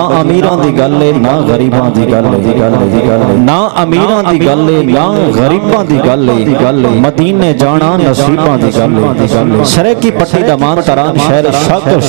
نہ امیراں دی گل ہے نہ غریباں دی گل ہے نہ امیراں دی گل ہے نہ غریباں دی گل ہے مدینے جانا نصیباں دی گل ہے سرکی پٹی دا مان تران شہر شاکر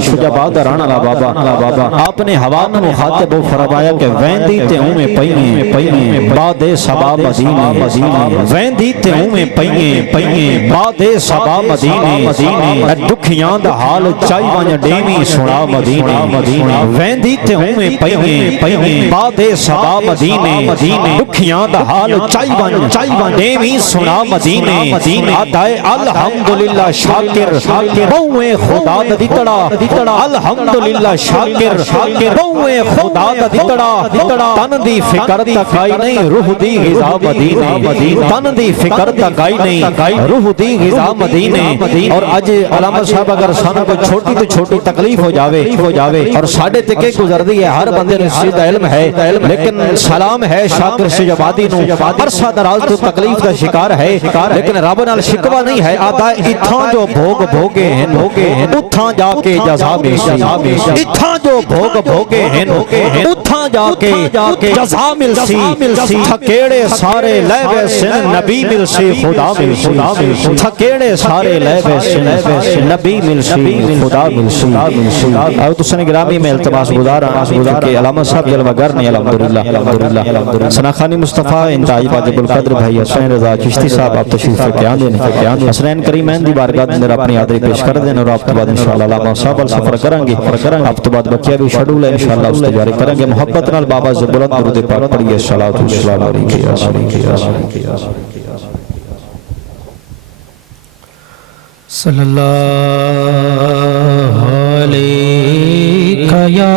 شجاباد رانا لا بابا آپ نے ہوا میں مخاطب فرمایا کہ ویندی تے ہوں میں پئیں باد صبا مدینے ویندی تے ہوں میں پئیں باد صبا مدینے دکھیاں دا حال چائی وانیا ڈیمی سنا مدینے ویندی تے ہوں میں پئیں باد صبا مدینے دکھیاں دا حال چائی وانیا ڈیمی سنا مدینے آدھائے الحمدللہ شاکر بہویں خدا دا دیتڑا الحمدللہ شاکر بہویں خدا دا دیتڑا تن دی فکر تکائی نہیں روح دی غذا مدینے تن دی فکر تکائی نہیں روح دی غذا مدینے اور اج علامہ صاحب اگر سانوں کو چھوٹی تو چھوٹی تکلیف ہو جاوے اور ساڑھے تکے گزر دی ہے ہر بندے نے سید علم ہے لیکن سلام ہے شاکر شجابادی نو عرصہ دراز تو تکلیف دا شکار ہے لیکن رب نال شکوہ نہیں ہے آدھا اتھاں جو بھوگے ہیں اتھاں جا کے جزا ملسی اتھاں جو بھوگے ہیں اتھاں جا کے جزا ملسی تھکیڑے سارے لے ویسن نبی ملسی خدا ملسی تھکیڑے سارے لے ویسن نبی ملسی خدا ملسی اور تو سن گرامی میں التماس گزارا کہ علامہ صاحب جلوہ گر نے الحمدللہ سناخانی مصطفیٰ انتہائی واجب القدر بھائی حسین رضا چشتی صاحب آپ تشریف رکھے آن حسنین کریمین دی بارگاہ اندر اپنی آدری پیش کر دیں اور آپ تو بعد انشاءاللہ علامہ صاحب سفر کریں گے آپ تو بعد بکیہ بھی شڈول ہے انشاءاللہ اس تجاری کریں گے محبت نال بابا زبولت درود پاک پڑھیے صلاۃ والسلام علیکہ صلی اللہ علیہ یا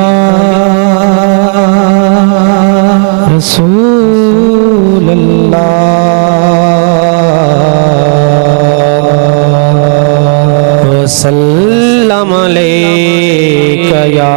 رسول اللہ وسلم علیہ یا